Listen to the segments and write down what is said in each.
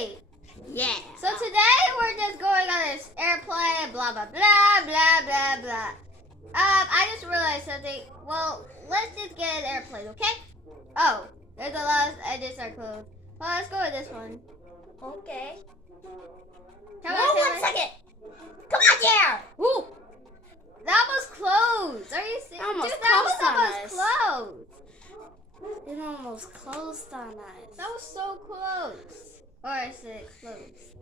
Alright. Yeah. So today we're just going on this airplane, blah, blah, blah, blah, blah, blah. I just realized something. Well, let's just get an airplane, okay? Oh, there's a lot of edges are closed. Well, let's go with this one. Okay. Come Whoa, on, 1 second. Come on, there. Woo! That was closed. Are you serious? Almost Dude, that was closed on almost closed. It almost closed on us. That was so close. Or I said close.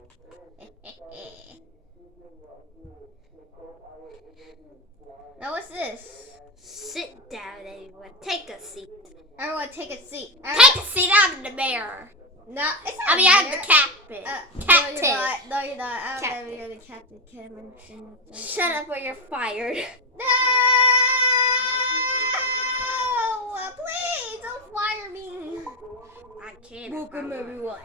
Now what's this? Sit down, everyone. Take a seat. Everyone take a seat. Take a seat out of the mirror. No, it's not I mean, I'm the mirror. captain. Captain. No, you're not. I'm Captain. never you're the captain. Cameron. Shut up or you're fired. No! Please don't fire me. I can't. Welcome everyone.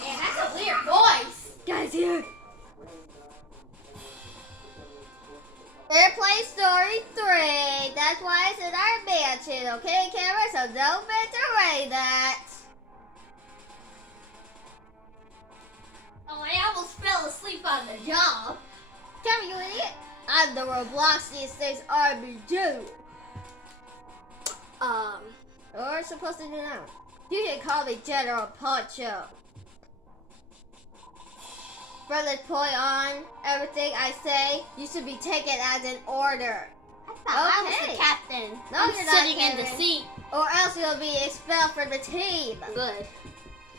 Man, that's a weird voice. Guys, here. Airplane Story 3. That's why it's in our mansion, okay, Cameron? So don't betray that. Oh, I almost fell asleep on the job. Cameron, you idiot. I'm the Robloxian States Army General. What are you supposed to do now? You can call me General Poncho. From this point on, everything I say, you should be taken as an order. I was the captain. No, I'm you're not, sitting in the Cameron. seat. Or else you'll be expelled from the team. Good.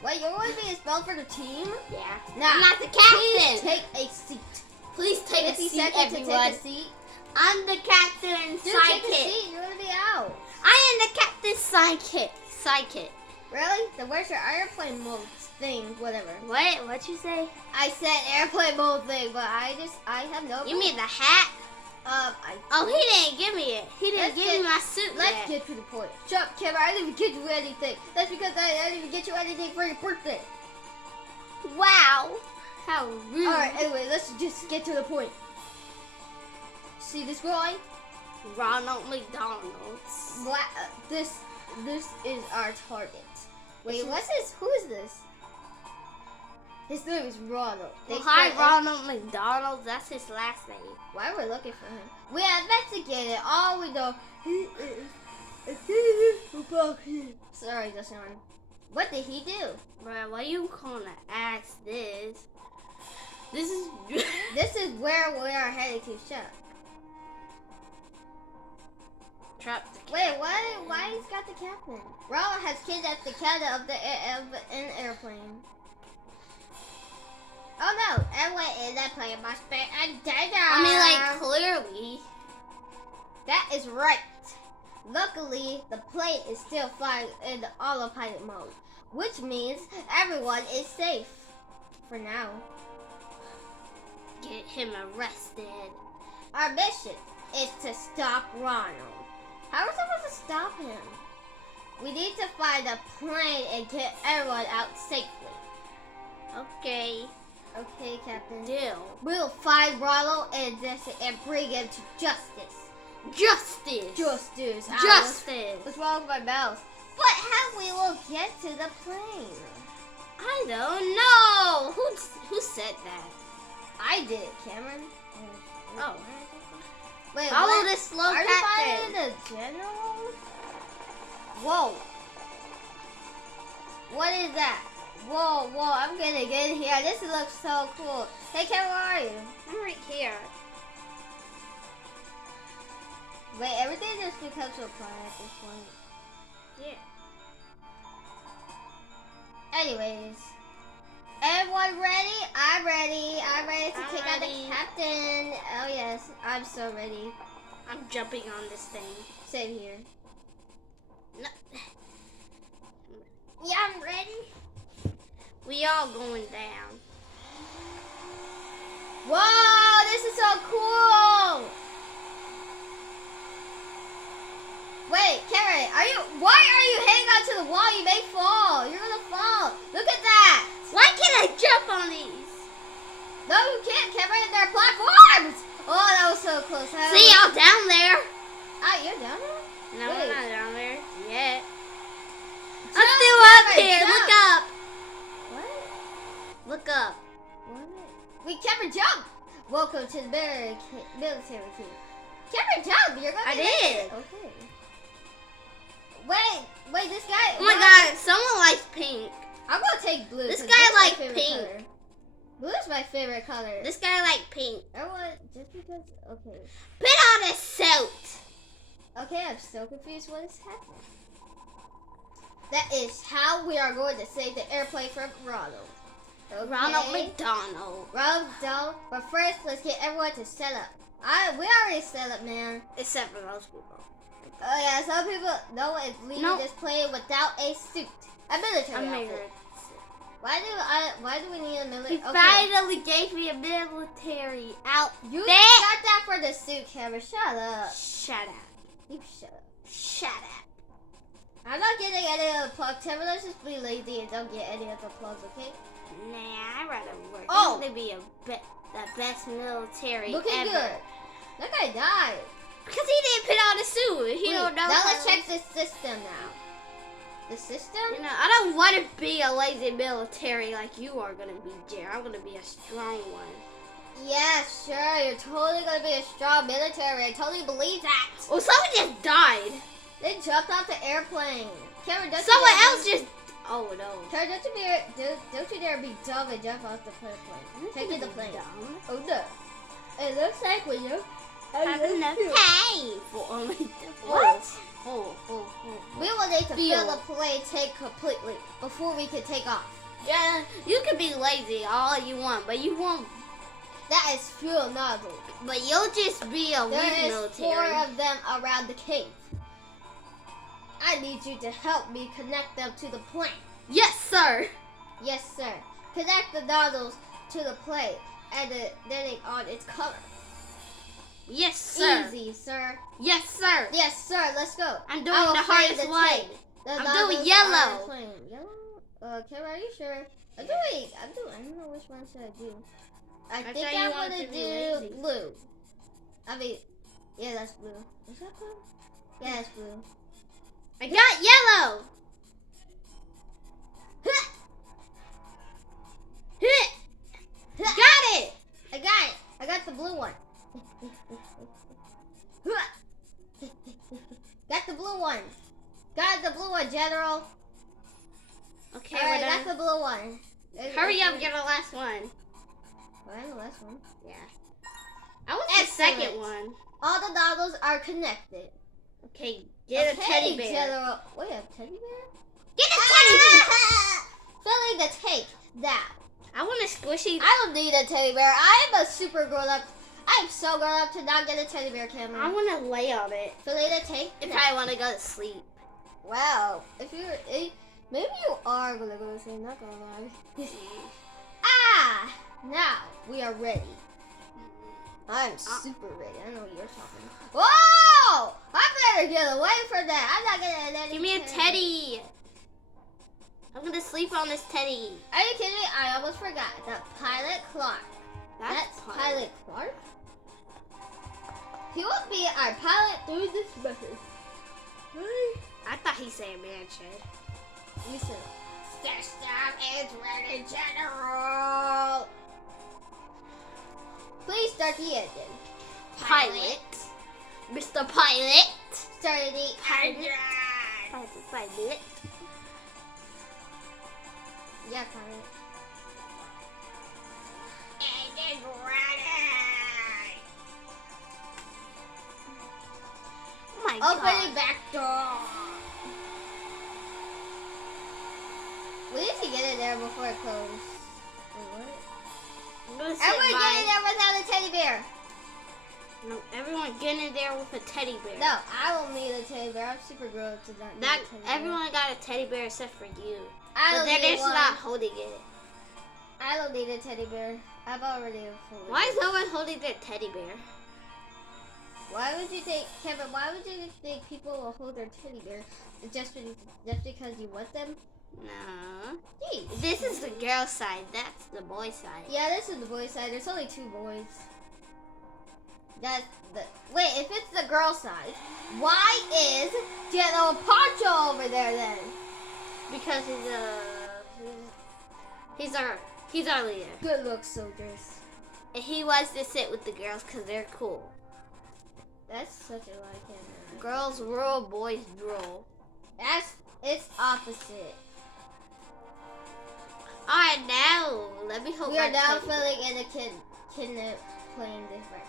Wait, you're going to be expelled from the team? Yeah. Nah, I'm not the please captain. take a seat. Please take a 50 seat, seconds to everyone. take a seat. I'm the captain's Dude, take a sidekick. seat. You're going to be out. I am the captain's sidekick. Sidekick. Really? Then where's your airplane mode thing? Whatever. What? What'd you say? I said airplane mode thing, but I have no. You mean the hat? Oh, he didn't give me it. He didn't give me my suit Let's yet. get to the point. Shut up, Cameron. I didn't even get you anything. That's because I didn't even get you anything for your birthday. Wow. How rude. Alright, anyway, let's just get to the point. See this guy? Ronald McDonald's. This is our target. Wait, what's this? Who is this? His name is Ronald. Well, hi, Ronald McDonald. That's his last name. Why we're looking for him? We investigated. All we know, he is Sorry, Justin. What did he do? Bruh, why you gonna ask this? This is... This is where we are heading to. Shut up. Trap. Wait, why he's got the captain? Ronald has kidnapped the captain of an airplane. Oh no, everyone in that plane must be in danger. I mean, like, clearly. That is right. Luckily, the plane is still flying in the autopilot mode, which means everyone is safe. For now. Get him arrested. Our mission is to stop Ronald. How are we supposed to stop him? We need to find a plane and get everyone out safely. Okay. Okay, Captain. Deal. We'll find Ronald and bring him to justice. Justice. Justice. Justice. What's wrong with my mouse? But how we will get to the plane? I don't know. Who said that? I did it, Cameron. Oh. Wait, Follow what? this slow Are you captain. finding the general? Whoa. What is that? Whoa, I'm gonna get in here. This looks so cool. Hey, Cameron, where are you? I'm right here. Wait, everything just becomes so quiet at this point. Yeah. Anyways. Everyone ready? I'm ready. I'm ready to I'm kick out the ready. captain. Oh yes, I'm so ready. I'm jumping on this thing. Same here. No. Yeah, I'm ready. We all going down. Whoa, this is so cool. Wait, Karen, why are you hanging onto the wall? You may fall. You're gonna fall. Look at that. Why can't I jump on these? No, you can't, Karen. They're platforms. Oh, that was so close. See y'all down there. Oh, you're down there? No, Wait. we're not down there yet. Jump, I'm still up Cameron, here. jump. Look up. What? Look up. What? We Cameron, jump! Welcome to the military team. Cameron, jump! You're gonna I be did. late. Okay. Wait, this guy. Oh my God, someone likes pink. I'm gonna take blue. This 'cause guy blue's my like favorite pink. color. Blue is my favorite color. This guy like pink. Everyone, just because. Okay. Put on a suit. Okay, I'm so confused what is happening. That is how we are going to save the airplane from Ronald. Okay. Ronald McDonald. Ronald McDonald. But first, let's get everyone to set up. We already set up, man. Except for those people. Oh yeah, some people know it's leaving Nope. this plane without a suit, a military outfit. Why do we need a He military? finally gave me a military outfit. You got that for the suit, Cameron. Shut up. Shut up. You shut up. Shut up. I'm not getting any of the plugs. Cameron, let's just be lazy and don't get any of the plugs, okay? Nah, I'd rather work. Oh. I'm gonna be the best military Looking ever. good. That guy died. Because he didn't put on a suit. He Wait, don't know. now how let's check the system now. The system? You know, I don't want to be a lazy military like you are gonna be, Jer. I'm gonna be a strong one. Yeah, sure. You're totally gonna be a strong military. I totally believe that. Oh, someone just died. They jumped off the airplane. Cameron, don't Someone you dare else just. Oh no. Cameron, don't you dare be dumb and jump off the plane. Take in the plane. Dumb. Oh no. It looks like we do. Have enough pay for What? Oh. We will need to Feel. fill the plane tank completely before we can take off. Yeah, you can be lazy all you want, but you won't. That is fuel nozzle. But you'll just be a There weak is military. 4 of them around the cave. I need you to help me connect them to the plane. Yes, sir. Yes, sir. Connect the nozzles to the plane and then it on its color. Yes, sir. Easy, sir. Yes, sir. Yes, sir. Let's go. I'm doing I will the find hardest the one. tank. The I'm nozzles doing are yellow. on the plane. Yellow? Cameron, are you sure? I don't know which one should I do. I think thought you I'm wanted gonna to be do lazy. blue. I mean, yeah, that's blue. Is that blue? Yeah, that's blue. I got yellow. Got it. I got it. I got the blue one. Got the blue one. Got the blue one, General. Okay, Alright, we're that's done. the blue one. Hurry up, get the last one. Oh, I know the last one. Yeah. I want the Excellent. second one. All the nozzles are connected. Okay, get a teddy bear. General. Wait, a teddy bear? Get a teddy bear. Filling the tank now. I want a squishy. I don't need a teddy bear. I'm a super grown up. I'm so grown up to not get a teddy bear, Cameron. I want to lay on it Filling the tank if now. I want to go to sleep. Wow. If you're, maybe you are gonna go to sleep. Not gonna lie. Ah! Now we are ready. I'm super ready. I know what you're talking. Whoa! I better get away from that. I'm not getting any. Give me a teddy. I'm gonna sleep on this teddy. Are you kidding me? I almost forgot. The Pilot Clark. That's Pilot Clark? He will be our pilot through this mission. Really? I thought he said mansion. Listen. System is ready, General. Please start the engine. Pilot. Mr. Pilot. Start the engine. Pilot. Yeah, pilot. Engine ready. Oh my Open god. the back door. We need to get in there before it closes. Wait, what? I'm gonna sit Everyone by- get in there without a teddy bear. No, everyone get in there with a teddy bear. No, I don't need a teddy bear. I'm super grown up to not need That a teddy bear. everyone got a teddy bear except for you. I But don't they're need just one. not holding it. I don't need a teddy bear. I've already fully. Why is no one holding their teddy bear? Why would you think, Kevin? Why would you think people will hold their teddy bear just because you want them? No. Jeez. This is the girl side. That's the boy side. Yeah, this is the boy side. There's only 2 boys. That's the wait. If it's the girl side. Why is General Poncho over there then? Because he's our leader. Good looks, soldiers. And he wants to sit with the girls because they're cool. That's such a like him. Girls rule, boys drool. It's opposite. Alright, now let me hold We are my now teddy bear. filling in the kidnap playing direction.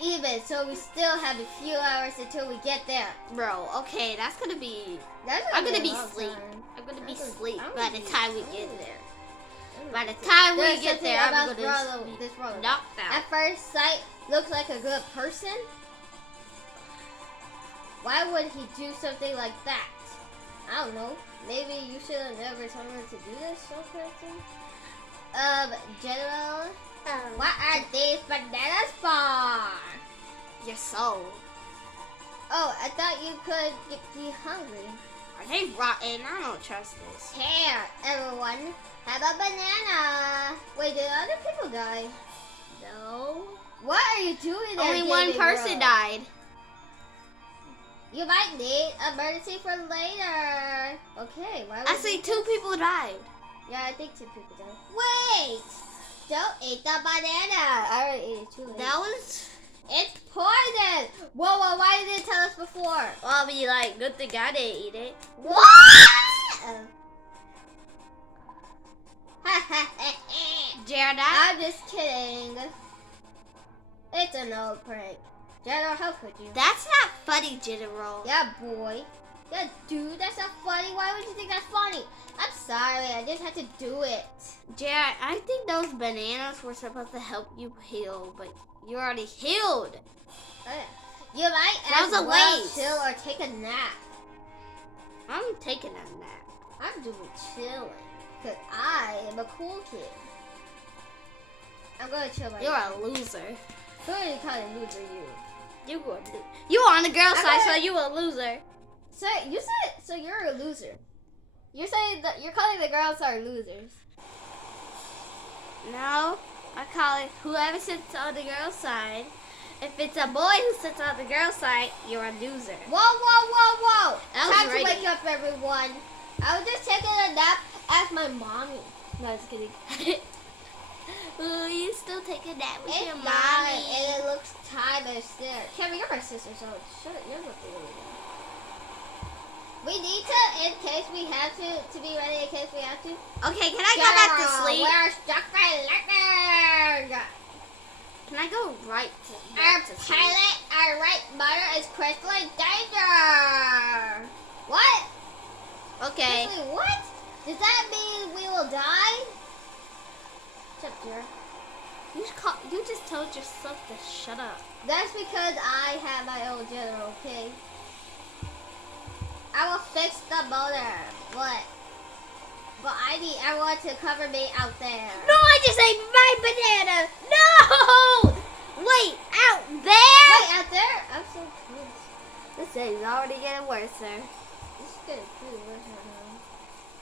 Even so, we still have a few hours until we get there. Bro, okay, that's gonna be. That's I'm gonna be be a long asleep. time. I'm gonna be I'm gonna- asleep I'm by gonna the be time we asleep. get there. I'm By gonna the be- time we There's get something there, I'm about gonna this be Rollo. knocked out. At first sight, looks like a good person. Why would he do something like that? I don't know. Maybe you should have never told him to do this, so person. General, what are these bananas for? Your soul. Oh, I thought you could be hungry. Are they rotten? I don't trust this. Here, everyone, have a banana. Wait, did other people die? No. What are you doing there, Only one David person Bro? died. You might need emergency for later. Okay, why would I see you 2 people died. Yeah, I think 2 people died. Wait! Don't eat the banana. I already ate it too late. That was. It's poison! Whoa, why didn't it tell us before? Well, I mean, like, good thing I didn't eat it. What? Jared, I'm just kidding. It's an old prank. General, how could you? that's not funny, General. Yeah, boy. Yeah, dude, that's not funny. Why would you think that's funny? I'm sorry, I just had to do it. Jared, I think those bananas were supposed to help you heal, but you already healed. You might That as was a well waste. chill or take a nap. I'm taking a nap. I'm doing chilling. Because I am a cool kid. I'm going to chill right You're now. a loser. Who are you calling loser, you? You on the girl I'm side, gonna- so you a loser. So you said, so you're a loser. You're saying that you're calling the girls are losers. No, I call it whoever sits on the girl side. If it's a boy who sits on the girl side, you're a loser. Whoa. That was Time to ready. wake up, everyone. I was just taking a nap as my mommy. No, just kidding. Ooh, you still take a nap with It's your not, mommy. and it looks time and stare. Kevin, you're my sister, so shut it. You're looking really good. We need to, in case we have to be ready in case we have to. Okay, can I go back to General, sleep? We're stuck by lightning. Can I go right Our back to sleep? pilot, our right motor is critically danger. What? Okay. Critically what? Does that mean we will die? Shut up, dear. You just told yourself to shut up. That's because I have my own general, okay? I will fix the motor. What? But I need everyone to cover me out there. No, I just ate my banana. No! Wait, out there? Wait, out there? I'm so close. This thing's already getting worse, sir. This is getting pretty worse right now.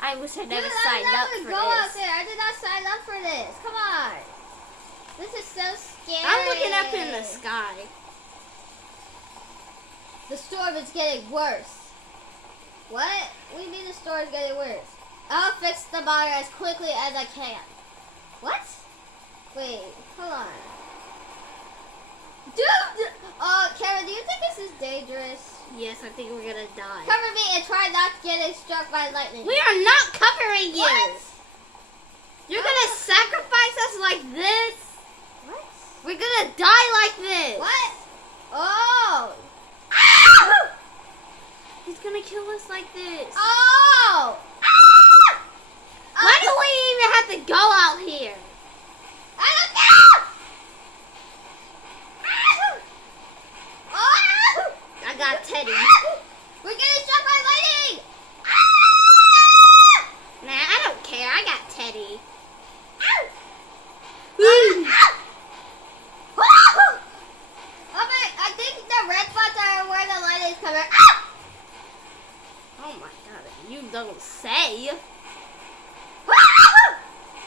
I wish I never Dude, signed I'm not up gonna for go out this. there. I did not sign up for this. Come on. This is so scary. I'm looking up in the sky. The storm is getting worse. What? We mean the storm is getting worse. I'll fix the motor as quickly as I can. What? Wait, hold on. Dude! Karen, do you think this is dangerous? Yes, I think we're gonna die. Cover me and try not getting struck by lightning. We are not covering you. What? You're gonna sacrifice us like this? What? We're gonna die like this. What? Oh! He's gonna kill us like this. Oh! Why do we even have to go out here? I don't know! Oh! I got Teddy. We're getting struck by lightning! Nah, I don't care. I got Teddy. I think the red spots are where the light is coming. Oh my god, you don't say.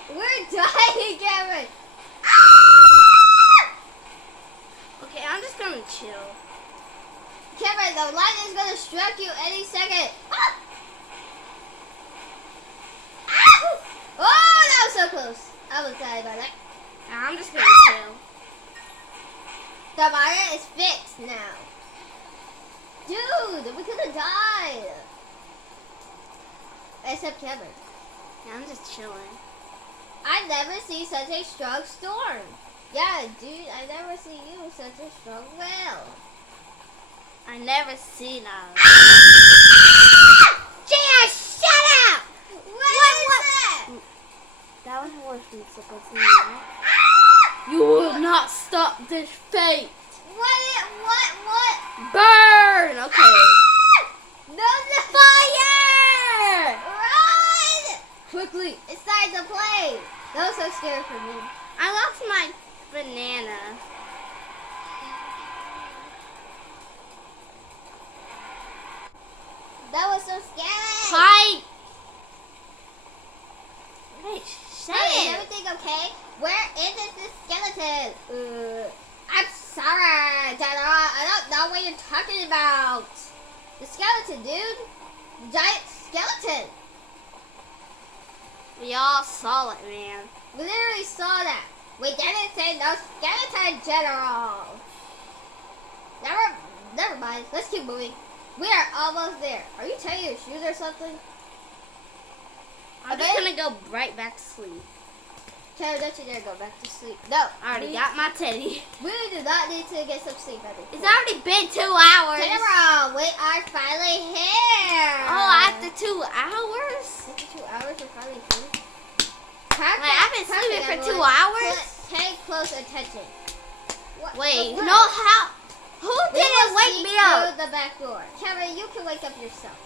We're dying chill. Cameron, the lightning is gonna strike you any second. Ah! Ah! Oh, that was so close. I was sorry about that. I'm just gonna chill. The fire is fixed now. Dude, we could have died. Except Cameron. Yeah, I'm just chilling. I never see such a strong storm. Yeah, dude, I never see you such a strong whale. I never seen a. JR, shut up! What? That was wasn't supposed to be that. You will not stop this fate. What? Burn! Okay. No! Fire! Run! Quickly. It's time to play. That was so scary for me. I lost my banana. That was so scary. Hi. Hey, shut Hey, is it. everything okay? Where is this skeleton? I'm sorry, General. I don't know what you're talking about. The skeleton, dude. The giant skeleton. We all saw it, man. We literally saw that. We didn't say no skeleton, General. Never mind. Let's keep moving. We are almost there. Are you tying your shoes or something? I'm just gonna go right back to sleep. Karen, don't you dare go back to sleep. No. I already got my teddy. We do not need to get some sleep, baby. It's already been 2 hours. General, we are finally here. Oh, after 2 hours? After 2 hours, we're finally here. Wait, I've been sleeping for 2 everyone. hours? Pay close attention. What? Wait, What? no, how? Who We didn't will wake sneak me up? through the back door. Karen, you can wake up yourself.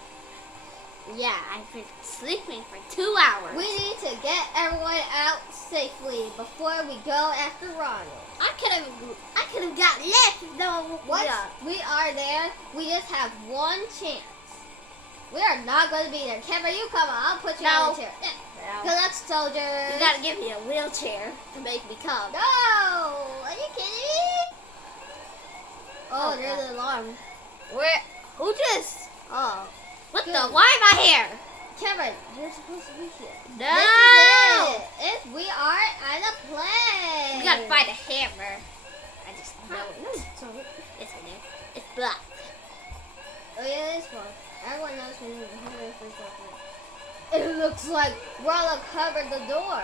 Yeah, I've been sleeping for 2 hours. We need to get everyone out safely before we go after Ronald. I could have got left if no one woke me Once up. we are there, we just have one chance. We are not going to be there. Kevin, you come on. I'll put you on the chair. Yeah. Good luck, soldiers. You gotta give me a wheelchair to make me come. No! Are you kidding me? Oh, Oh, there's God. an alarm. Where? Who just? Oh. What Good. the? Why am I here? Kevin, you're supposed to be here. No! This is it. We are on a plane. We gotta find a hammer. I just know No, it. it's not. It's in there. It's black. Oh yeah, this one. Everyone knows when you have it first open. It looks like Rollo covered the door.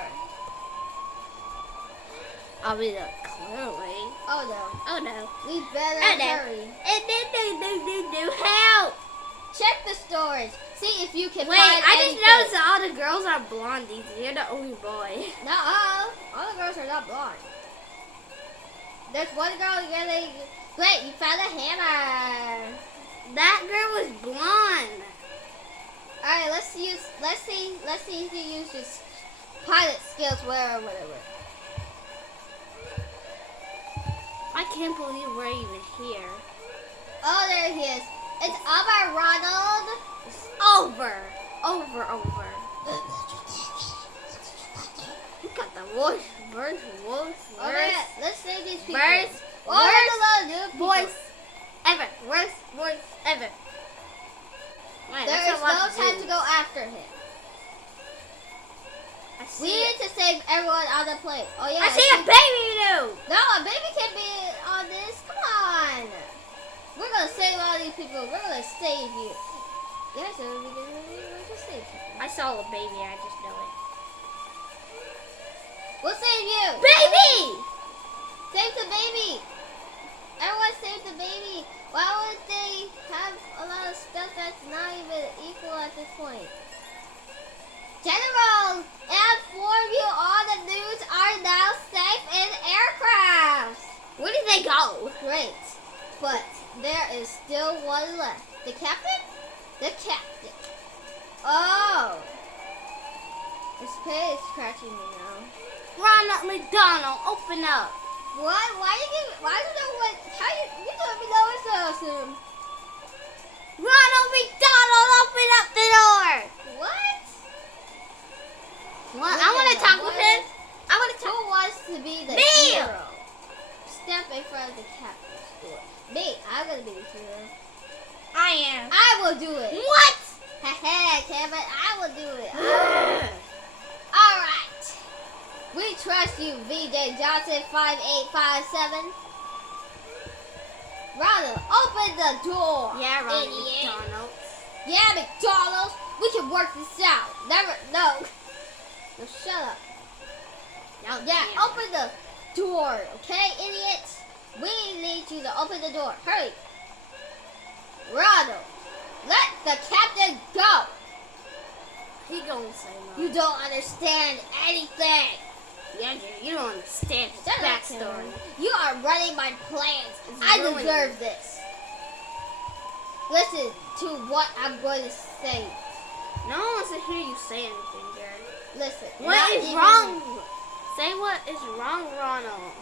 I mean, clearly. Oh no. Oh no. We better Oh, no. hurry. No, help! Check the storage. See if you can Wait, find I just anything. noticed that all the girls are blondies. You're the only boy. No, all the girls are not blonde. There's one girl getting. Great, you found a hammer. That girl was blonde. All right, let's see if you use your pilot skills, whatever. I can't believe we're even here. Oh, there he is. It's over, Ronald. It's over. Over. You got the worst, Oh, yeah, let's save these people. Birds, Oh, there's a lot of new people. voice ever. Worst voice ever. Man, There that's is a lot no of time to dudes. go after him. I We see, need to save everyone on the plane. Oh yeah. I see a baby dude. No, a baby can't be on this. Come on. We're gonna save all these people. We're gonna save you. Yes, we're gonna save you. I saw a baby. I just know it. We'll save you. Baby! Save the baby. Everyone save the baby. Why would they have a lot of stuff that's not even equal at this point? General, inform you all the news are now safe in aircraft. Where did they go? Great, but there is still one left. The captain? The captain. Oh. This pay is scratching me now. Ronald McDonald, open up. What? Why do you know what? How you don't even know it's awesome? Ronald McDonald, open up the door. What? What? I want to talk with him. I want to Who talk. wants to be the Me! hero? Step in front of the captain's door. Me, I'm gonna be the hero. I am. I will do it. What? Haha, Kevin, I will do it. Alright. We trust you, VJ Johnson 5857. Ronald, open the door. Yeah, Ronald idiot. McDonald. Yeah, McDonald's. We can work this out. Never, no. No, shut up. No, Yeah, can't. open the door, okay, idiots? We need you to open the door. Hurry. Ronald, let the captain go. He gonna say no. You don't understand anything. Yeah, you don't understand his Shut up, backstory. Karen. You are running my plans. It's I ruining deserve this. Listen to what I'm going to say. No one wants to hear you say anything, Jared. Listen. What not is even- wrong? Say what is wrong, Ronald.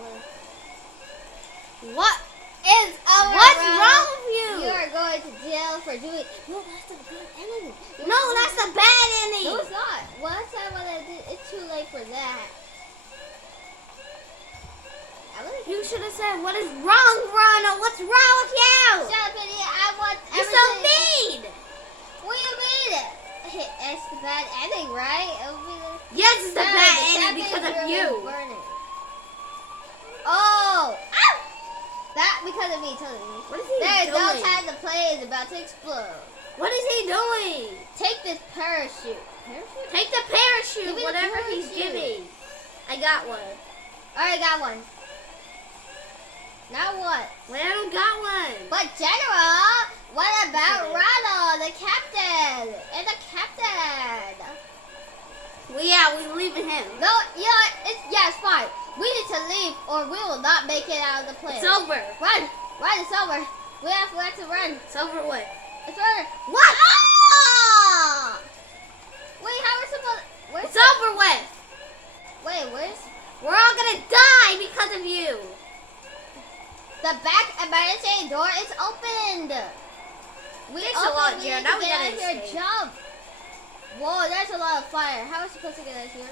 What? Is our What's Ronald? wrong with you? You are going to jail for doing. No, that's a good enemy. No, that's a bad ending. No, it's not. Well, that's not what I did. It's too late for that. I really You should have said, "What is wrong, Ronald? What's wrong with you?" shut up, idiot. I want You're everything. so mean. What do you mean? It's the bad ending, right? It'll be the. Yes, it's a No, bad the ending captain's because of room is you. burning. Oh! Ow! That because of me, totally. What is he There's no doing? time. The plane is about to explode. What is he doing? Take this parachute. Parachute? Take the parachute, Give me the whatever he's parachute. giving. I got one. Alright, got one. Now what? Wait, I don't got one. But General, what about Okay. Ronald, the captain? And the captain. Well, yeah, we leaving him. No, you know what? It's fine. We need to leave or we will not make it out of the plane. It's over. Run! Run, it's over. We have to run. It's over with. It's over. What? Ah! Wait, how are we supposed where's It's over with. Wait, where's We're all gonna die because of you. the back emergency door is opened. We Thanks a lot, we Jared. need Now to we get gotta out here. escape. Jump. Whoa, there's a lot of fire. How are we supposed to get out here?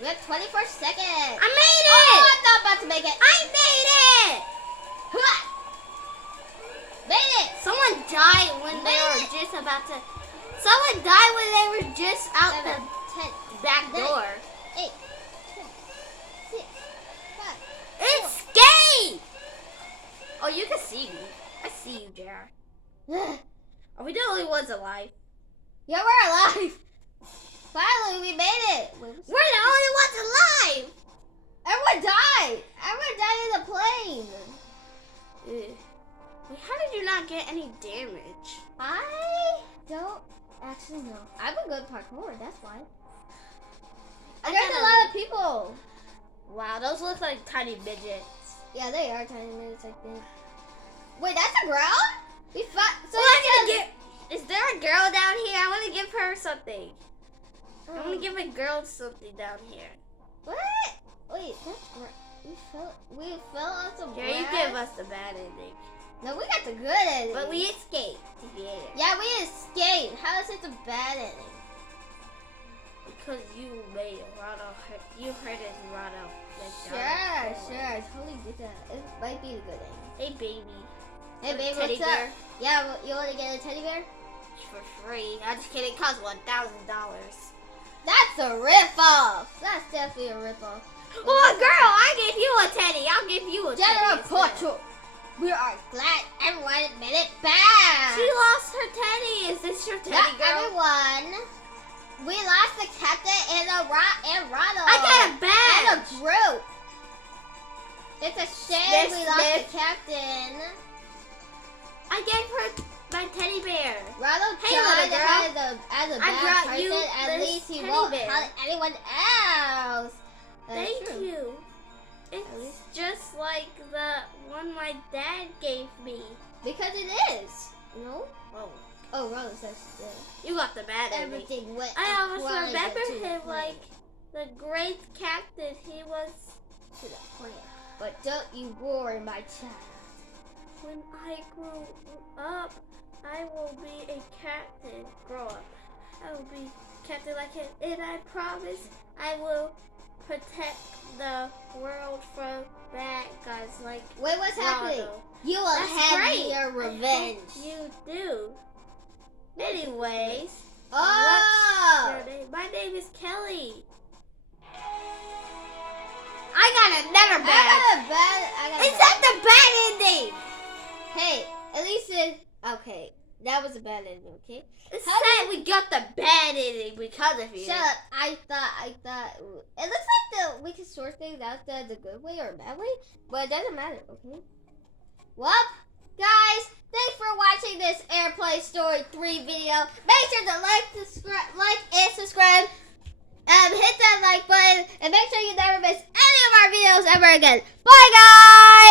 We have 24 seconds. I made it. Oh, I'm not about to make it. I made it. Hua! Made it. Someone died when they were just about to. Someone died when they were just out 7, 10, the back door. 8, 7, 6, 5. Escape! Oh, you can see me. I see you, JR. Are we the only ones alive? Yeah, we're alive. Finally, we made it. We're the only ones alive! Everyone died. Everyone died in the plane. Ugh. Wait, how did you not get any damage? I don't actually know. I'm a good parkour, that's why. I There's a gotta- lot of people. Wow, those look like tiny midgets. Yeah, they are tiny minutes like this. Wait, that's a ground? We fought. So Well, you I'm said- gonna get. Is there a girl down here? I want to give her something. I want to give a girl something down here. What? Wait, that's we fell on some Here, you grass? give us the bad ending. No, we got the good ending. But we escaped. Yeah. Yeah, we escaped. How is it the bad ending? Because you made Ronald hurt. You hurted Ronald. Sure. Totally did that. It might be the good ending. Hey, baby. Hey, babe, Teddy what's bear. up? Yeah, you want to get a teddy bear? For free. I'm just kidding. It costs $1,000. That's a rip-off. That's definitely a rip-off. Oh, girl, I gave you a teddy. I'll give you a General teddy. instead. Porto, we are glad everyone made it back. She lost her teddy. Is this your teddy, Not girl? everyone. We lost the captain and Ronald. I got a badge. And a group. It's a shame Sniff, we lost sniff. the captain. I gave her my teddy bear. Ronald Hey, tried little girl. as a I bad brought person. you At this least he teddy won't bear. hurt anyone else. That's Thank true. you. It's just like the one my dad gave me. Because it is. No? Oh, Oh, Ronald says you got the bad ending. everything went I always according remember to him plan. like the great captain. He was. To the plan. But don't you worry, my child. When I grew up, I will be a captain. Grow up. I will be captain like him, and I promise I will protect the world from bad guys like Wait, what's happening? Ronald. You will That's have great. your revenge. You do. Anyways, Oh! what's your name? My name is Kelly. I got another bad. Is that the bad ending? Hey, at least it. Okay, that was a bad ending. Okay. It's How sad we got the bad ending because of you. Shut up. I thought. It looks like we can sort things out the good way or bad way, but it doesn't matter. Okay. Well, guys, thanks for watching this Airplane Story 3 video. Make sure to like and subscribe. Hit that like button and make sure you never miss any of our videos ever again. Bye, guys.